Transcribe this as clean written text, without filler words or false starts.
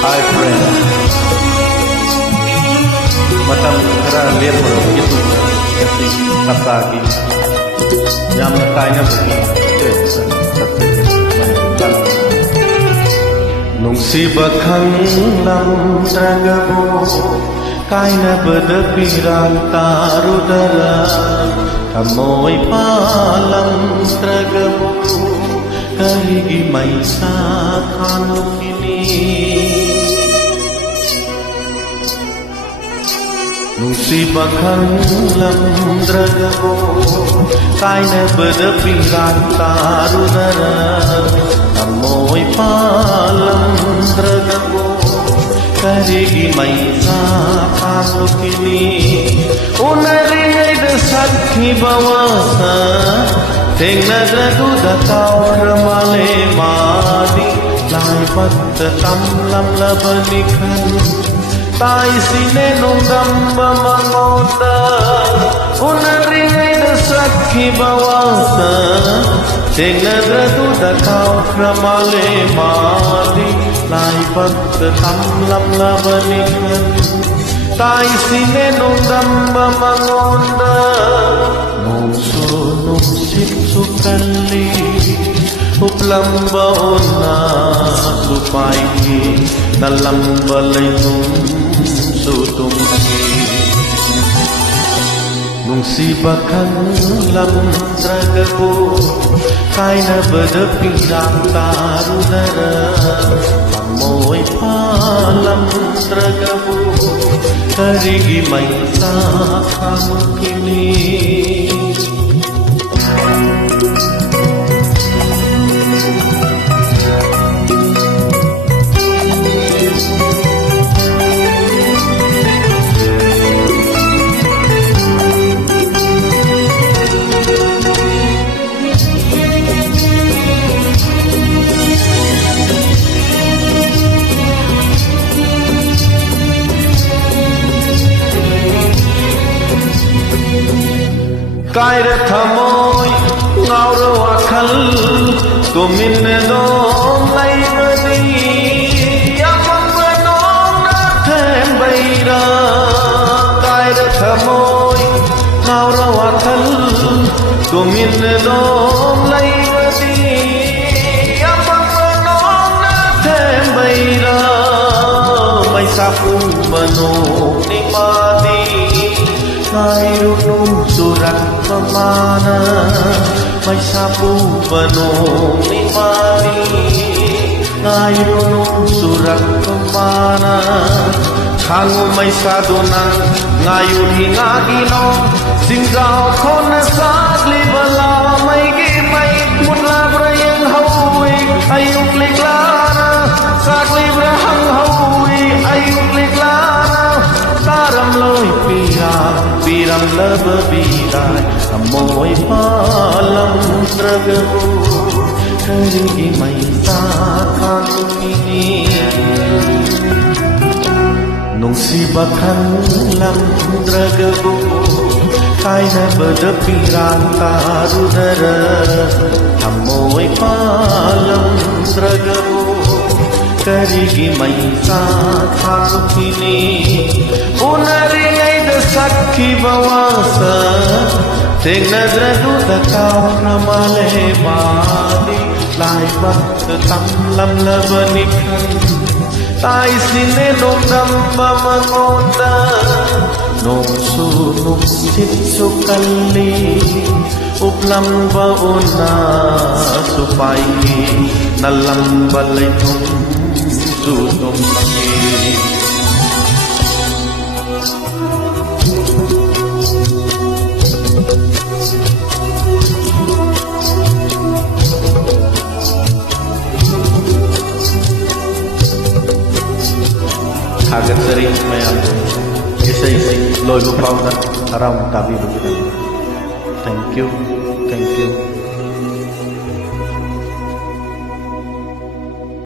Hi friend, matam kara lihat begitu kasi kasagi jam kaya begini nung si bakang lam tragabo kaya berdepiran tarudara kamoy palam tragabo kahigi may sa kanukini nung si bakang lam tragabo kaya berdepiran tarudara kamoy palam tragabo kahigi may sa kanukini unaringay desat hibawasa Tengnadra duda kau ramale madi lai pat tamlam labanikan tai sinenong damba mangoda unaringai desakhi bawasa Tengnadra duda kau ramale madi lai pat tamlam labanikan tai sinenong damba mangoda nung sukali uplambaon na supaiki nalambalay nung sutungki nung si bakang lam tragabo kay na badapirang tarudara amoy palam tragabo karigi may sa kamukini Kaira thamoy ngauro akhal kuminne dong laibani yaman banong na thembaira kaira thamoy ngauro akhal kuminne dong laibani yaman banong na thembaira may sapung banong ni madi Kairunong surat pemana may sapu banong ni mari Kairunong surat pemana kangu may sadunang ngayon hingaginong singgaw ko na sagli bala may gimay mula brayang hawi ayong liglana sagli brahang hawi ayong liglana taram loy Biram laba biray amoy palam tragabo karigi may sakakini nung si bakang lam tragabo kaya berdepiran tarudara amoy palam tragabo karigi may sakakini unaringay sakhi bawasa Tengnadra duda kau ramale madi lai bat tamlam labanikan tai sinenong damba mangoda nung sukali uplam bauna supaiki nalambalay nung sutungki agak sering mayam isai loy bupau dan aram tabi begitu. Thank you.